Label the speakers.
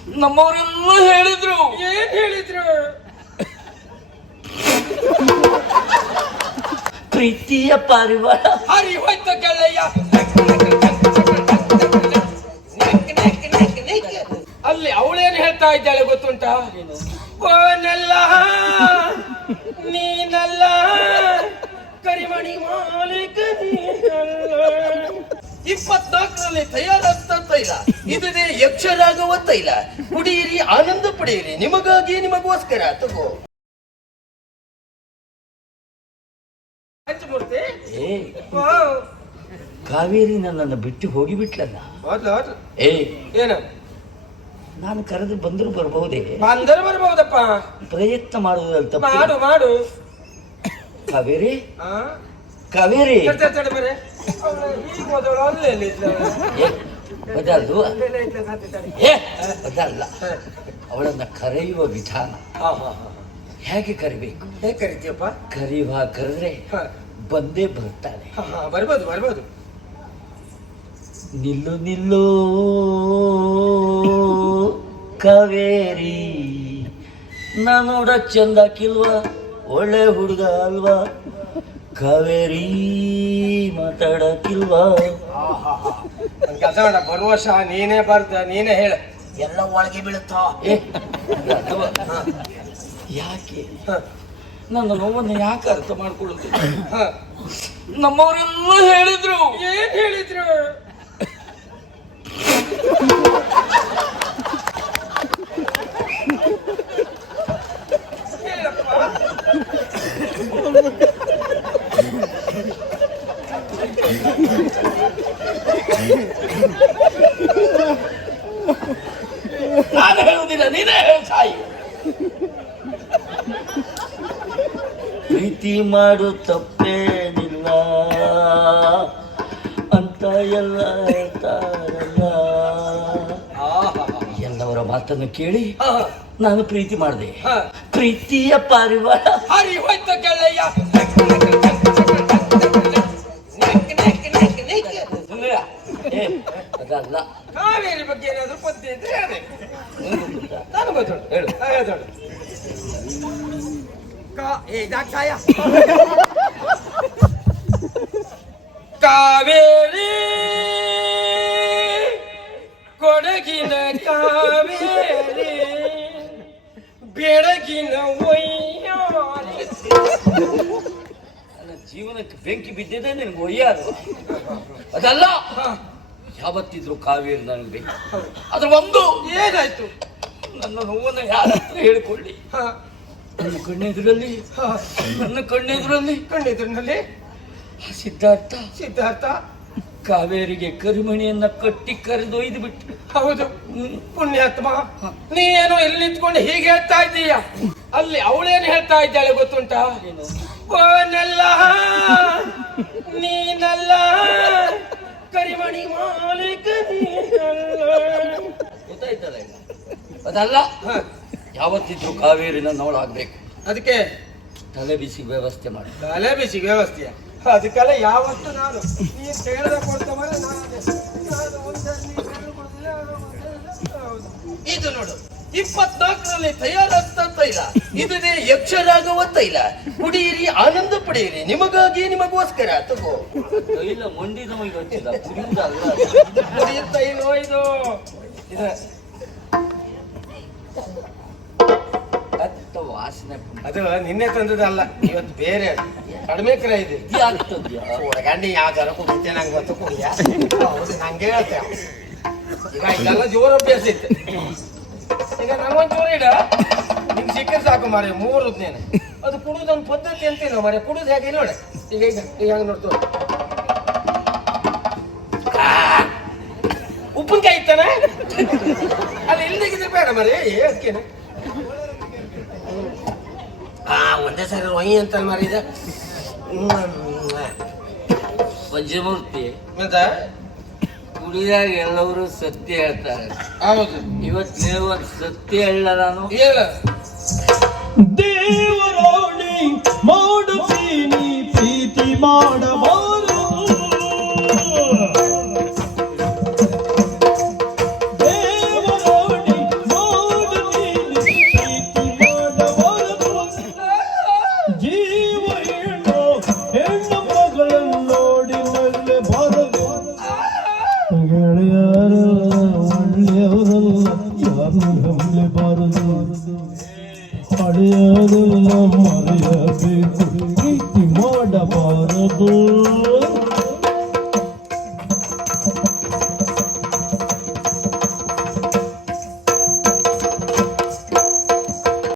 Speaker 1: ನಮ್ಮವರೆಲ್ಲ ಹೇಳಿದ್ರು.
Speaker 2: ಏನ್ ಹೇಳಿದ್ರು?
Speaker 1: ಪ್ರೀತಿಯ ಪಾರಿವಾಳ
Speaker 2: ಹರಿ ಹೋಯ್ತು ಗೆಳೆಯ. ಅಲ್ಲಿ ಅವಳೇನ್ ಹೇಳ್ತಾ ಇದ್ದಾಳೆ ಗೊತ್ತುಂಟಾ? ಓನಲ್ಲ ನೀನಲ್ಲ ಕರಿಮಣಿ ಮಾಲೀಕ ನೀನಲ್ಲ. 24ರಲ್ಲಿ ತಯಾರಾದ ತೈಲ ಇದೇ ಯಕ್ಷರಾಗವ ತೈಲ. ಕುಡಿಯಿರಿ, ಆನಂದ ಪಡೆಯಿರಿ, ನಿಮಗಾಗಿ ನಿಮಗೋಸ್ಕರ. ತಗೋ ಪಂಚಮೂರ್ತಿ.
Speaker 1: ಕಾವೇರಿ ನನ್ನನ್ನು ಬಿಟ್ಟು ಹೋಗಿಬಿಟ್ಲಲ್ಲ. ಏ
Speaker 2: ಏನು
Speaker 1: ನಾನು ಕರೆದು ಬಂದರೂ ಬರಬಹುದೇ?
Speaker 2: ಬಂದರು ಬರ್ಬಹುದಪ್ಪ.
Speaker 1: ಪ್ರಯತ್ನ ಮಾಡುವುದಂತ.
Speaker 2: ಮಾಡು ಮಾಡು.
Speaker 1: ಕಾವೇರಿ ಕಾವೇರಿ ಅದಲ್ದು ಅದಲ್ಲ, ಅವಳನ್ನ ಕರೆಯುವ ವಿಧಾನ ಹೇಗೆ ಕರಿಬೇಕು?
Speaker 2: ಹೇಗೆ ಕರಿತೀಯಪ್ಪ?
Speaker 1: ಕರೆದ್ರೆ ಬಂದೇ ಬರ್ತಾನೆ.
Speaker 2: ಬರ್ಬೋದು ಬರ್ಬೋದು.
Speaker 1: ನಿಲ್ಲು ನಿಲ್ಲು ಕಾವೇರಿ, ನಾನು ನೋಡ ಚಂದಾಕಿಲ್ವಾ, ಒಳ್ಳೆ ಹುಡುಗ ಅಲ್ವಾ? ಕಾವೇರಿ ಮಾತಾಡಕ್ಕಿಲ್ವಾ?
Speaker 2: ಕೆಲಸ ಮಾಡ, ಬರುವ ವರ್ಷ ನೀನೇ ಬರ್ದ, ನೀನೇ ಹೇಳ, ಎಲ್ಲ ಒಳಗೆ ಬೀಳುತ್ತಾ.
Speaker 1: ಯಾಕೆ ನನ್ನ ನೋವನ್ನು ಯಾಕೆ ಅರ್ಥ ಮಾಡ್ಕೊಳ್ಳುತ್ತೆ? ನಮ್ಮವರೆಲ್ಲ ಹೇಳಿದ್ರು.
Speaker 2: ಏನ್ ಹೇಳಿದ್ರು?
Speaker 1: ನಾನು ಹೇಳುವುದಿಲ್ಲ, ನೀನೇ ಹೇಳು ಸಾಯಿ. ಪ್ರೀತಿ ಮಾಡು ತಪ್ಪೇನಿಲ್ಲ ಅಂತ ಎಲ್ಲ ಹೇಳ್ತಾರಲ್ಲ. ಎಲ್ಲವರ ಮಾತನ್ನು ಕೇಳಿ ನಾನು ಪ್ರೀತಿ ಮಾಡಿದೆ. ಪ್ರೀತಿಯ ಪಾರಿವಾಳ
Speaker 2: ಹರಿ ಹೋಯ್ತು ಗೆಳೆಯ.
Speaker 1: ಅದಲ್ಲ,
Speaker 2: ಕಾವೇರಿ ಬಗ್ಗೆ ಏನಾದ್ರು ಪದ್ಯ ಇದ್ರೆ ನಾನು ಗೊತ್ತುಂಟು, ಹೇಳು. ಕಾವೇರಿ ಕೊಡಗಿನ ಕಾವೇರಿ ಬೆಳಗಿನ ಒಯ್ಯಾರಿ.
Speaker 1: ನನ್ನ ಜೀವನಕ್ಕೆ ಬೆಂಕಿ ಬಿದ್ದಿದೆ, ನಿನಗೆ ಒಯ್ಯಾರು. ಅದಲ್ಲ, ಯಾವತ್ತಿದ್ರು ಕಾವೇರಿ ನನಗೆ ಬೇಕು. ಅದ್ರ ಒಂದು
Speaker 2: ಏನಾಯ್ತು?
Speaker 1: ನನ್ನ ನೋವನ್ನು ಯಾರ ಹತ್ರ ಹೇಳಿಕೊಳ್ಳಿ? ನನ್ನ ಕಣ್ಣೆದುರಲ್ಲಿ ಸಿದ್ಧಾರ್ಥ ಕಾವೇರಿಗೆ ಕರಿಮಣಿಯನ್ನ ಕಟ್ಟಿ ಕರೆದೊಯ್ದು ಬಿಟ್ಟು.
Speaker 2: ಹೌದು, ಪುಣ್ಯಾತ್ಮ. ನೀನು ಇಲ್ಲಿ ನಿಂತ್ಕೊಂಡು ಹೀಗೆ ಹೇಳ್ತಾ ಇದ್ದೀಯ, ಅಲ್ಲಿ ಅವಳೇನು ಹೇಳ್ತಾ ಇದ್ದಾಳೆ ಗೊತ್ತುಂಟಾ? ಓನಲ್ಲ ನೀನಲ್ಲ ಕರಿಮಣಿ ಮಾಲೀಕ ನೀನಲ್ಲ.
Speaker 1: ಗೊತ್ತಾಯ್ತಲ್ಲ? ಅದಲ್ಲ, ಯಾವತ್ತಿದ್ರು ಕಾವೇರಿ ನನ್ನವಳಾಗ್ಬೇಕು.
Speaker 2: ಅದಕ್ಕೆ
Speaker 1: ತಲೆ ಬಿಸಿ ವ್ಯವಸ್ಥೆ ಮಾಡಿ.
Speaker 2: ತಲೆ ಬಿಸಿ ವ್ಯವಸ್ಥೆಯ? ಅದಕ್ಕೆಲ್ಲ ಯಾವತ್ತು ನಾನು ನೀನು ಕೇಳದ ಕೊಡ್ತವಲ್ಲ. ಇದು ನೋಡು, 24ರಲ್ಲಿ ತಯಾರಾದ ತೈಲ ಇದೇ ಯಕ್ಷರಾಗವ ತೈಲ. ಕುಡಿಯಿರಿ, ಆನಂದ ಪಡೆಯಿರಿ, ನಿಮಗಾಗಿ ನಿಮಗೋಸ್ಕರ. ತಗೋ.
Speaker 1: ತೈಲ ಮಂಡಿ ನಮಗೆ ಗೊತ್ತಿಲ್ಲ, ಕುಡಿಯುವುದಲ್ಲ.
Speaker 2: ಕುಡಿಯುತ್ತಾ ಇಲ್ವೋ ಇದು?
Speaker 1: ವಾಸನೆ
Speaker 2: ಅದು ನಿನ್ನೆ ತಂದದಲ್ಲ, ಇವತ್ತು ಬೇರೆ ಕಡಿಮೆ ಕ್ರಯ ಇದೆ. ಗಂಡಿ ಯಾವ ಜನ ಕುಡಿತೆ ನಂಗೆ ಗೊತ್ತು, ಕುಡಿಯ. ಹೌದು, ನಂಗೆ ಹೇಳ್ತೆ. ಈಗ ಇದೆಲ್ಲ ಜೋರು ಅಭ್ಯಾಸ ಇತ್ತು. ಈಗ ನಂಗೊಂದು ಜೋರು ಇಡ, ನಿಂಗೆ ಸಿಕ್ಕರೆ ಸಾಕು ಮಾರೆ. 3 ನೇನೆ ಅದು ಕುಡುದೊಂದು ಪದ್ಧತಿ ಅಂತೇನೋ ಮಾರೆ. ಕುಡುದು ಹೇಗೆ ನೋಡ, ಈಗ ಹೆಂಗೆ ನೋಡ್ತು. ಉಪ್ಪಿನಕಾಯಿ ಇತ್ತಾನೆ ಅಲ್ಲಿ ಇಲ್ದಿದ್ರೆ ಬೇಡ ಮರಿ. ಅದಕ್ಕೇನೆ ಒಂದೇ ಸಾರಿ ಒಯ್ಯಿ ಅಂತ ಮಾರಿದ.
Speaker 1: ಪಂಚಮೂರ್ತಿ
Speaker 2: ಮತ್ತ
Speaker 1: ಕುಡಿದಾಗ ಎಲ್ಲವರು ಸತ್ಯ ಹೇಳ್ತಾರೆ.
Speaker 2: ಹೌದು,
Speaker 1: ಇವತ್ತು ನೀವು ಸತ್ಯ ಹೇಳ. ನಾನು
Speaker 2: ಹೇಳ.
Speaker 3: ದೇವರಾಣಿ ಮಾಡುತ್ತೀನಿ ಪ್ರೀತಿ ಮಾಡಬಾರದು. ದೇವರಾಣಿ ಮರೆಯಬಾರದು ಹಳೆಯದೆಲ್ಲ ಮರೆಯಬೇಕು ಪ್ರೀತಿ ಮಾಡಬಾರದು